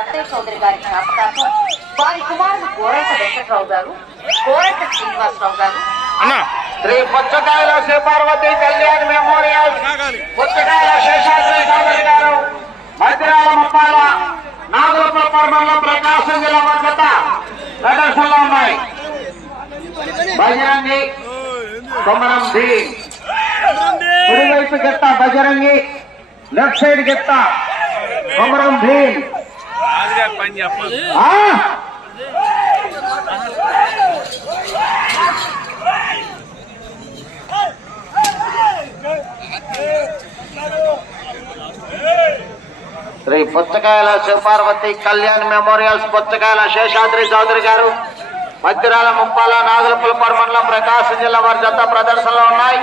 సత్తయ్య చౌదరి గారి జ్ఞాపకార్థం వారి కుమారుడు కోరంట వెంకట్రావు గారు కోరంట శ్రీనివాసరావు గారు. శ్రీ పుచ్చకాయల శ్రీ పార్వతి కళ్యాణ్ మెమోరియల్ పుచ్చకాయల శేషాద్రి చౌదరి గారు మందిరాల ముప్పాల నాగరూపుల పర్మంలో ప్రకాశం జిల్లా వద్ద ప్రదర్శనలో ఉన్నాయి. బజరంగి కొమరం భీమ్ కుడివైపు గెత్త బజరంగి లెఫ్ట్ సైడ్ గెత్త కొమరం భీమ్ శ్రీ పుచ్చకాయల శివపార్వతి కళ్యాణ్ మెమోరియల్స్ పుచ్చకాయల శేషాద్రి చౌదరి గారు మధ్యరాల ముప్పాల నాగులపుల పర్మంలో ప్రకాశం జిల్లా వారి జత ప్రదర్శనలో ఉన్నాయి.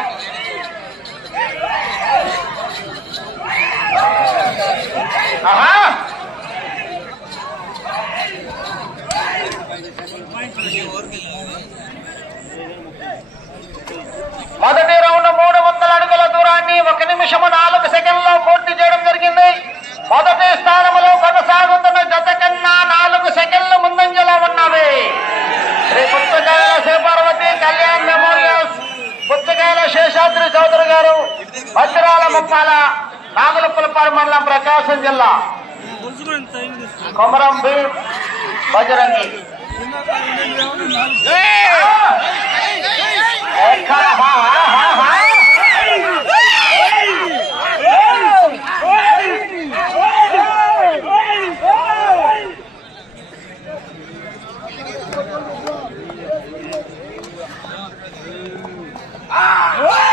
ఆహా! మొదటి రౌండ్ మూడు వందల అడుగుల దూరాన్ని ఒక నిమిషము నాలుగు సెకండ్లో పూర్తి చేయడం జరిగింది. మొదటి స్థానంలో కొనసాగుతున్న జత కన్నా నాలుగు సెకండ్లు ముందంజలో ఉన్నవి. శ్రీ పుస్తకాయల శివపార్వతి కళ్యాణ్ మెమోరియల్స్ పుచ్చకాయల శేషాద్రి చౌదరి గారు భద్రాల ముప్పాల నాగులపులపాడు మండలం ప్రకాశం జిల్లా. కొమరం భీమ్ బజరంగి. Ah!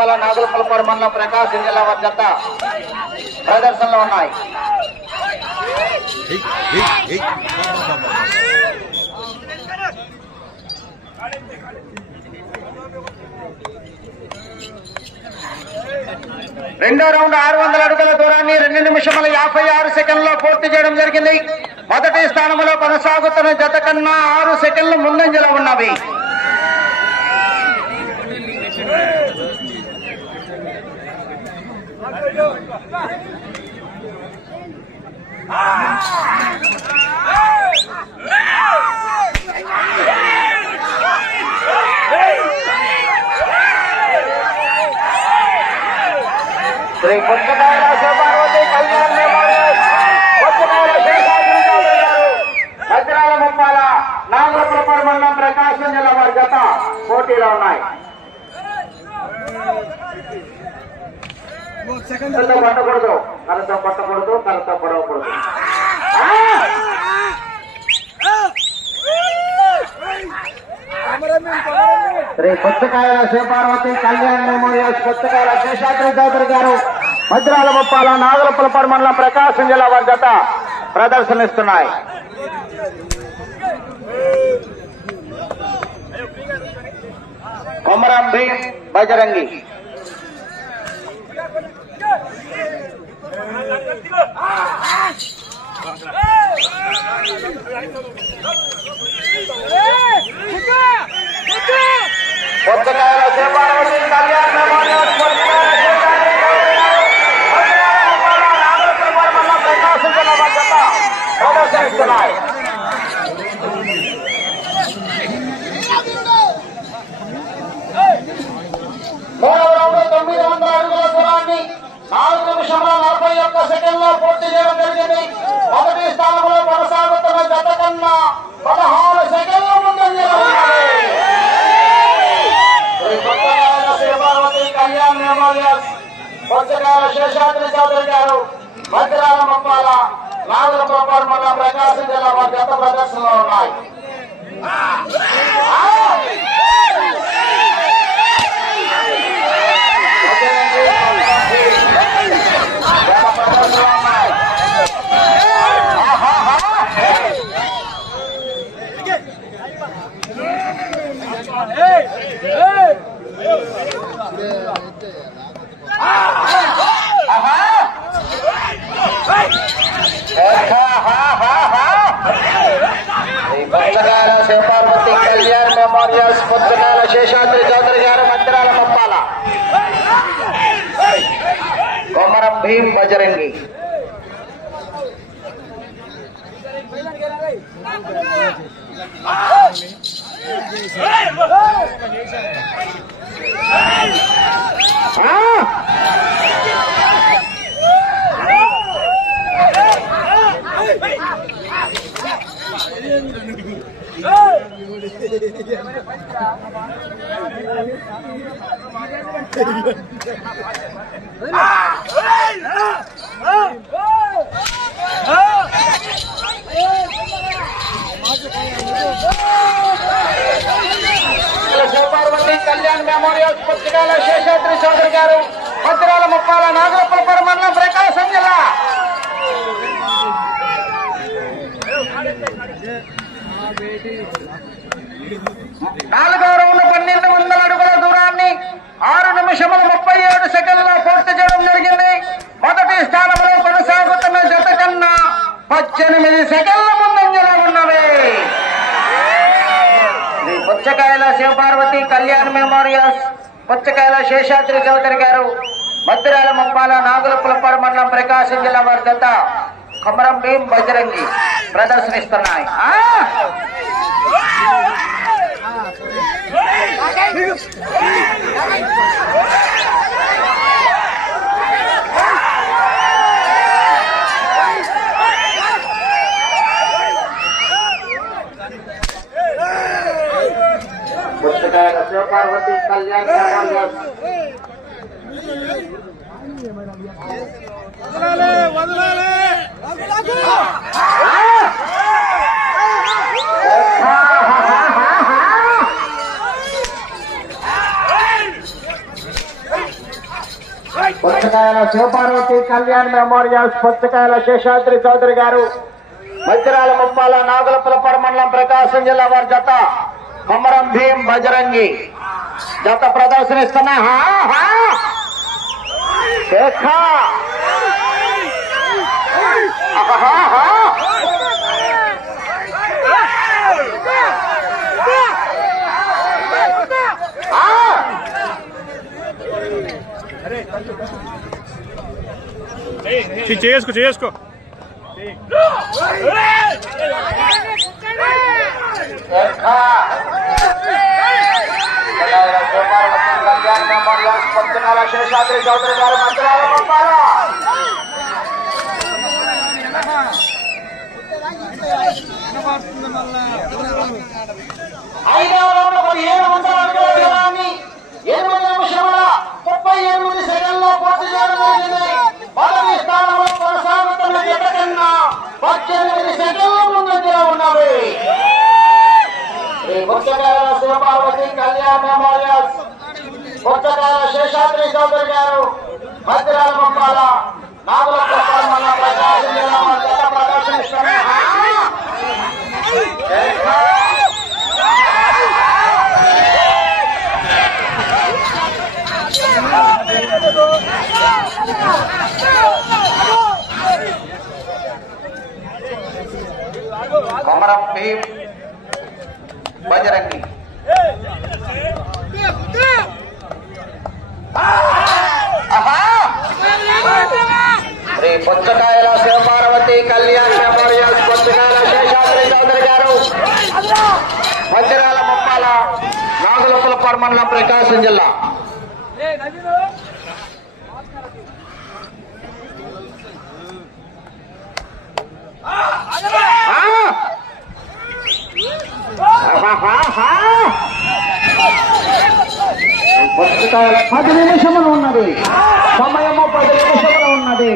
మధ్యరాల ముప్పాల నాగులపల్పూర్ మండలం ప్రకాశం జిల్లా వారి జత ప్రదర్శనలో ఉన్నాయి. రెండో రౌండ్ ఆరు వందల అడుగుల దూరాన్ని రెండు నిమిషముల యాభై ఆరు సెకండ్లో పూర్తి చేయడం జరిగింది. మొదటి స్థానంలో కొనసాగుతున్న జత కన్నా ఆరు సెకండ్లు ముందంజలో ఉన్నవి. శ్రీ పుస్తకాల శివపార్వతి కళ్యాణ్ మెమోరియల్ పుస్తకాల శేషాద్రి గారు భద్రాల ముప్పాల నాగరపురపాడు మండలం ప్రకాశం జిల్లా వారి గత పోటీలో ఉన్నాయి కళ్ళతో పట్టకూడదు కళ్ళతో పట్టకూడదు కళ్ళతో పడవకూడదు శ్రీ పుస్తకాయల శివపార్వతి కళ్యాణ్ మెమోరియల్ పుస్తకాల శేషాద్రి చౌదరి గారు మద్రాల ముప్పాల నాగలపులపాడు మండలం ప్రకాశం జిల్లా వారి జత ప్రదర్శనిస్తున్నాయి. Komaram Bheem Bajrangi. ¡Ah! ¡Ah! ¡Ah! ¡Ah! Memorials పుస్తకాల శేషాద్రి చౌదరి గారు భద్రాల మొప్పాల నాగుల ప్రపాడు మండలం ప్రకాశం జిల్లా వారి గత ప్రదర్శనలో ఉన్నాయి. పుస్తకాల శివపార్వతి కళ్యాణ్ మెమోరియల్స్ పుస్తకాల శేషాద్రి చౌదరి గారు మంత్రాల మొప్పాల కొమరం భీం బజరంగి శివపార్వతి కళ్యాణ్ మెమోరియల్స్ పుస్తకాల శేషాద్రి చౌదరి గారు మంత్రాల ముప్పాల నాగరపులపురం మండలం ప్రకాశం జిల్లా నాలుగవ రౌండ్ పన్నెండు వందల అడుగుల దూరాన్ని ఆరు నిమిషముల ముప్పై ఏడు సెకండ్ల పూర్తి చేయడం జరిగింది. మొదటి స్థానంలో కొనసాగుతున్న జత కన్నా పద్దెనిమిది సెకండ్ల ముందంజలో ఉన్నవి పుచ్చకాయల శివపార్వతి కళ్యాణ్ మెమోరియల్స్ పుచ్చకాయల శేషాద్రి చౌదరి గారు మద్దిరాల ముప్పాల నాగులపులపాడు మండలం ప్రకాశం జిల్లా వారి జత కమరం భీం బజరంగి ప్రదర్శనిస్తున్నాయి ఆ! పుస్తకాల శివపార్వతి కళ్యాణ్ మెమోరియల్స్ శివపార్వతి కళ్యాణ్ మెమోరియల్స్ పుచ్చకాయల శేషాద్రి చౌదరి గారు మధ్యరాల ముప్పాల నాగులపులపడ మండలం ప్రకాశం జిల్లా వారి జత. కొమరం భీం బజరంగి. జత ప్రదర్శనిస్తున్నా. ఆ. చేసుకో చేసుకో శేషాద్రి చౌదరి గారు మంత్రాల పంపాలా ఐదవ ఏడు వందల ముప్పై ఏడు సెకండ్లో పూర్తి చేయడం జరిగింది మొదటి స్థానంలో కొనసాగుతున్న జత కన్నా పద్దెనిమిది సెకండ్ల ముందంజలో ఉన్నవి శ్రీ పుచ్చకాయల శివపార్వతి కళ్యాణ్ శేషాద్రి చౌదరి గారు మధ్యరాల పంపాల నాగుల ప్రకాశం జిల్లా కొమరం భీం బజరంగి. శ్రీ పుచ్చకాయల శివపార్వతి కళ్యాణ్ మెమోరియల్స్ పుచ్చకాయల శేషాద్రి చౌదరి గారు వజ్రాల ముప్పాల నాగులపుల మండలం ప్రకాశం జిల్లా Ah! పుచ్చకాయల పుస్తకాల పది నిమిషములు ఉన్నది సమయము పది నిమిషములు ఉన్నది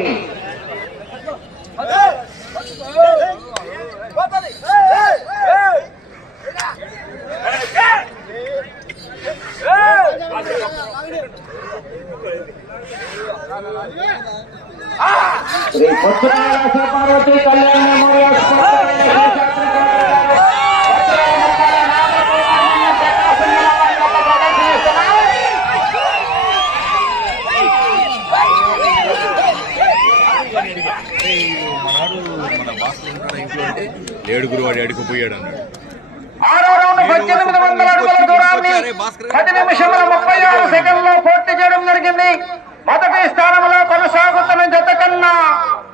శ్రీ పుస్తకాల శివపార్వతి కళ్యాణ మెమోరియల్ పుస్తకాల శేషాద్రి గారు మనాడు మన బాస్ ఉంటాడు ఇంట్లో అంటే ఏడుగురు వాడు ఎడుకుపోయాడు అన్నాడు. ఆరో రౌండ్ పద్దెనిమిది వందల అడుగుల దూరాన్ని పది నిమిషముల ముప్పై ఆరు సెకండ్లో పూర్తి చేయడం జరిగింది. మొదటి స్థానంలో కొనసాగుతున్న జత కన్నా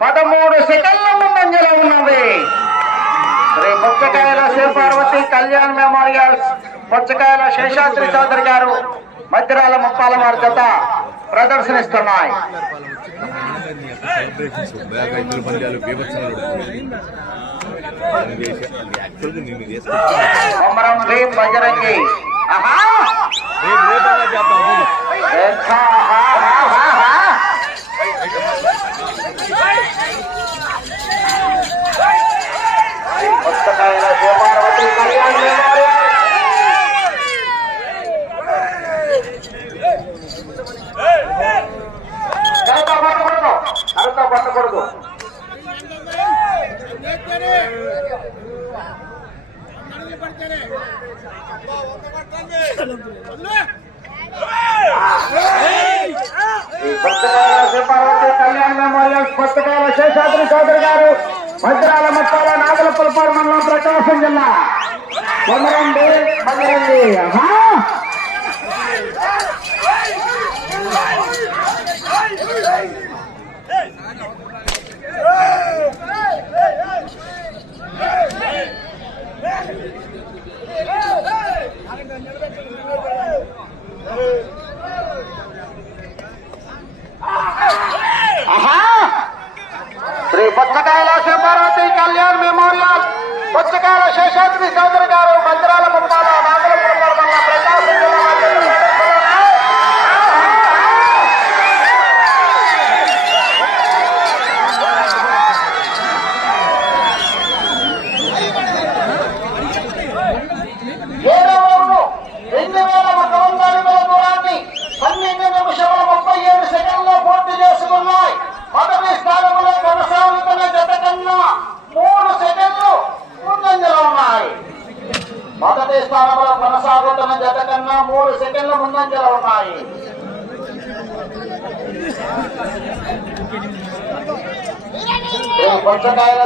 పదమూడు సెకండ్ల ముందంజలో ఉన్నది. శ్రీ పుచ్చకాయల శివపార్వతి కళ్యాణ్ మెమోరియల్స్ పుచ్చకాయల శేషాద్రి చౌదరి గారు మధ్యరాల ముప్పాల వారి జత ప్రదర్శనిస్తున్నాయి. యాక్చువల్గా నేను చేసుకుంటా కొమరం భీం బజరంగి ఆహా రేపు రేపంగా చేద్దాం చూడు. ఎంత ఆహా, ఆహా, ఆహా. పుస్తకాయల శివపార్వతి కళ్యాణ్ మెమోరియల్ కరతో పట్టకూడదు కరతో పట్టకూడదు ఈ పుస్తకాల శివపార్వతి కళ్యాణ్ మెమోరియల్ పుస్తకాల శేషాద్రి చౌదరి గారు మధ్యరాల ముప్పాల నాగలపల్పాడు మండలం ప్రకాశం జిల్లా కొమరండి మగరండి ఆహా ఆహా శ్రీ పుచ్చకాయల శివపార్వతి కళ్యాణ్ మెమోరియల్ శేషాద్రి చౌదరి గారు మందిరాల కుటుంబాల నాగల కుటుంబాల ప్రకాశం జిల్లా మధ్యలో నడుస్తున్నాయి. ఏడవ రౌండ్ రెండు వేల ఒక వంద అడుగుల దూరాన్ని పన్నెండు నిమిషముల ముప్పై ఏడు సెకండ్లో పూర్తి చేసుకున్నాయి మొదటి స్థానంలో కొనసాగుతున్న జత కన్నా మూడు సెకండ్లు ముందంజలో ఉన్నాయి మొదటి స్థానంలో కొనసాగుతున్న జత కన్నా మూడు సెకండ్ల ముందంజలో ఉన్నాయి శ్రీ పుచ్చకాయల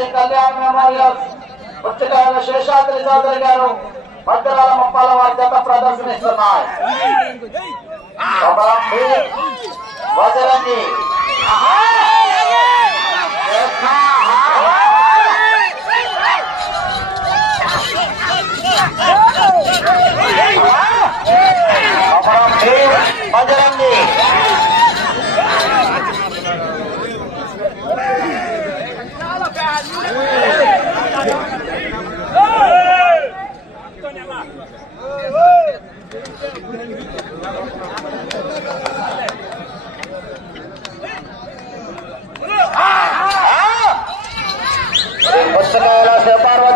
శివపార్వతి కళ్యాణ్ మెమోరియల్ పుచ్చకాయల శేషాద్రి చౌదరి గారు భద్రాల ముప్పాల వారి జత ప్రదర్శనిస్తున్నాయి వజరంగి ఆహా!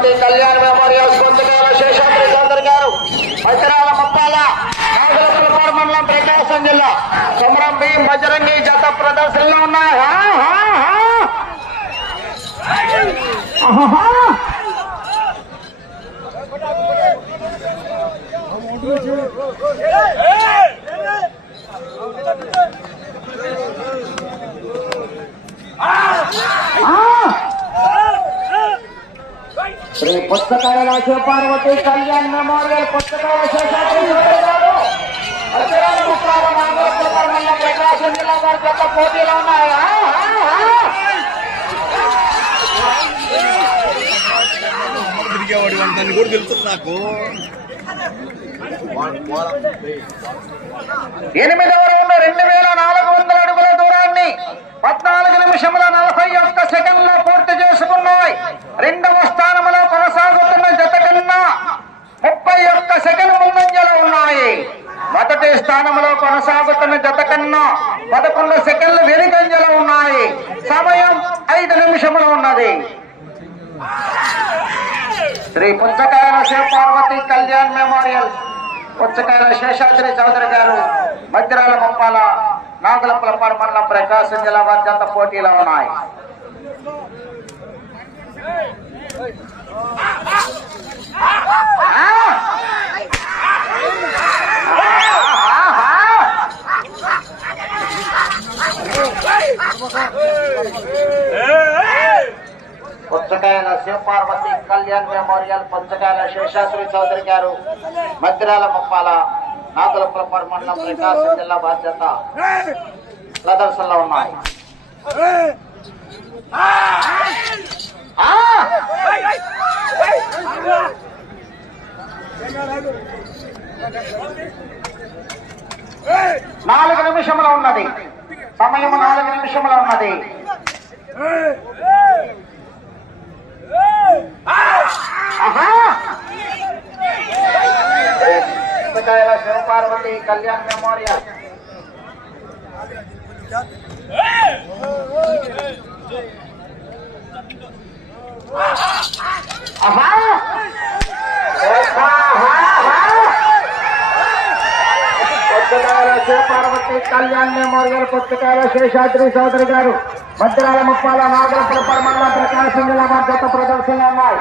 శివపార్వతి కళ్యాణ్ మెమోరియల్ పుస్తకాల శేషాద్రి చౌదరి గారు. మధ్యరాల ముప్పాల నాగలపురపాడు మండలం ప్రకాశం జిల్లా. సుమరం భీం బజరంగి జత ప్రదర్శనలో ఉన్నాయి. Ah! శ్రీ పుస్తకాల శివపార్వతి కళ్యాణ్ మెమోరియల్ పుస్తకాల శేషాద్రి చౌదరి ప్రకాశం జిల్లా వారి జత పోటీలో ఉన్నాయి? తిరిగేవాడు దాన్ని కూడా తెలుసు నాకు ఎనిమిదవ రౌండ్ రెండు వేల నాలుగు వందల అడుగుల దూరాన్ని పద్నాలుగు నిమిషముల నలభై ఒక్క సెకండ్లో పూర్తి చేసుకున్నాయి. రెండవ స్థానంలో ముప్పై ఒక్క సెకండ్ ముందంజలో ఉన్నాయి. మొదటి స్థానంలో కొనసాగుతున్న జత కన్నా పదకొండు సెకండ్లు వెనుకంజలో ఉన్నాయి. సమయం ఐదు నిమిషములు ఉన్నది. శ్రీ పుచ్చకాయల శివ పార్వతి కళ్యాణ్ మెమోరియల్ పుచ్చకాయల శేషాద్రి చౌదరి గారు మధ్యరాల మొప్పాల నాగులపులపాడు మండలం ప్రకాశం జిల్లా వారి పోటీలో ఉన్నాయి. పుచ్చకాయల శివపార్వతి కళ్యాణ్ మెమోరియల్ పుచ్చకాయల శేషాద్రి చౌదరి గారు మధ్యరాల ముప్పాల నాగులపులపాడు మండలం ప్రకాశం జిల్లా బాధ్యత ప్రదర్శనలో ఉన్నాయి ఆ! నాలుగు నిమిషముల ఉన్నది సమయం నాలుగు నిమిషముల ఉన్నది ఆహా! పుచ్చకాయల శివపార్వతి కళ్యాణ్ మెమోరియల్ ఆహా! పుచ్చకాయల శివపార్వతి కళ్యాణ్ మెమోరియల్ పుస్తకాల శేషాద్రి చౌదరి గారు. భద్రాల ముప్పాల నాగరపుర పరమల్ల ప్రకాశం జిల్లా మద్దతు ప్రదర్శనలు ఉన్నాయి.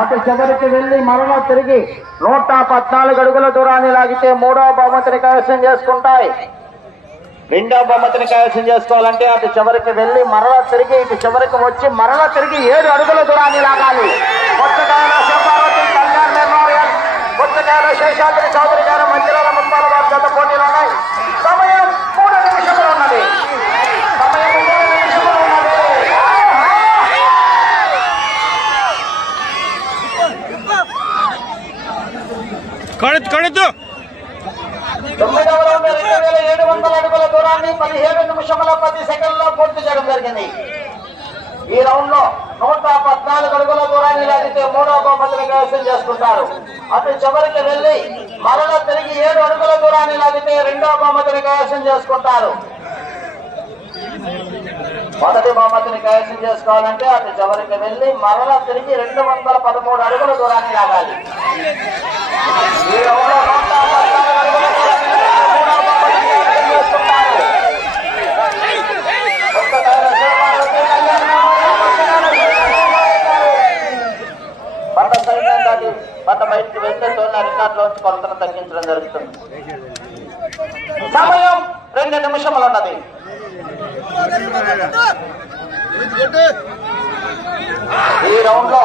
అటు చివరికి వెళ్ళి మరలా తిరిగి నూట పద్నాలుగు అడుగుల దూరాన్ని లాగితే మూడవ బహుమతిని కైవసం చేసుకుంటాయి. రెండో బహుమతిని కైవసం చేసుకోవాలంటే అటు చివరికి వెళ్ళి మరలా తిరిగి ఇటు చివరికి వచ్చి మరలా తిరిగి ఏడు అడుగుల దూరాన్ని లాగాలి. పుచ్చకాయల శివపార్వతి కళ్యాణ్ మెమోరియల్ పుచ్చకాయల శేషాద్రి చౌదరి గారు మధ్యరాల ముప్పాల వారి జత పోటీలు ఉన్నాయి సమయం మూడు నిమిషములు ఉన్నది సమయం మూడు నిమిషములు ఉన్నది కడెత్తు తొమ్మిదవ రౌండ్ రెండు వేల ఏడు వందల అడుగుల దూరాన్ని పదిహేడు నిమిషముల పది సెకండ్లో పూర్తి చేయడం జరిగింది ఈ రౌండ్లో నూట పద్నాలుగు అడుగుల దూరాన్ని లాగితే మూడవ బహుమతిని కైవసం చేసుకుంటారు. అటు చివరికి వెళ్ళి మరల తిరిగి ఏడు అడుగుల దూరాన్ని లాగితే రెండో బహుమతిని కైవసం చేసుకుంటారు. మొదటి బహుమతిని కైవసం చేసుకోవాలంటే అటు చివరికి వెళ్ళి మరలా తిరిగి రెండు వందల పదమూడు అడుగుల దూరాన్ని లాగాలి. ఈ పంట బయటికి వెళ్తే తోలిన రికార్డులో కొలతను తగ్గించడం జరుగుతుంది సమయం రెండు నిమిషములు ఉన్నది ఈ రౌండ్లో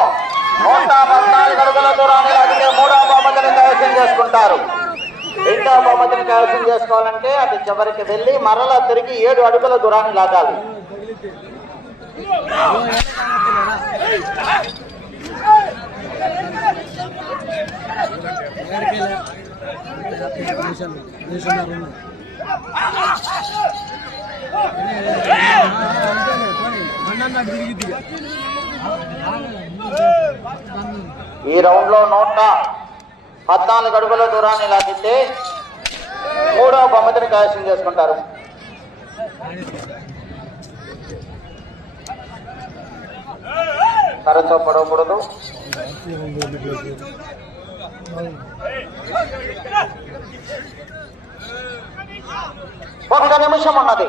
నూట పద్నాలుగు అడుగుల దూరాన్ని లాగితే మూడవ బహుమతిని కైవసం చేసుకుంటారు. రెండవ బహుమతిని కైవసం చేసుకోవాలంటే అది చివరికి వెళ్ళి మరలా తిరిగి ఏడు అడుగుల దూరాన్ని లాగాలి. ఈ రౌండ్లో నూట పద్నాలుగు అడుగుల దూరాన్ని లాగితే మూడవ బహుమతిని కైవసం చేసుకుంటారు. తరచో పడవకూడదు. ఒక్క నిమిషం ఉన్నది.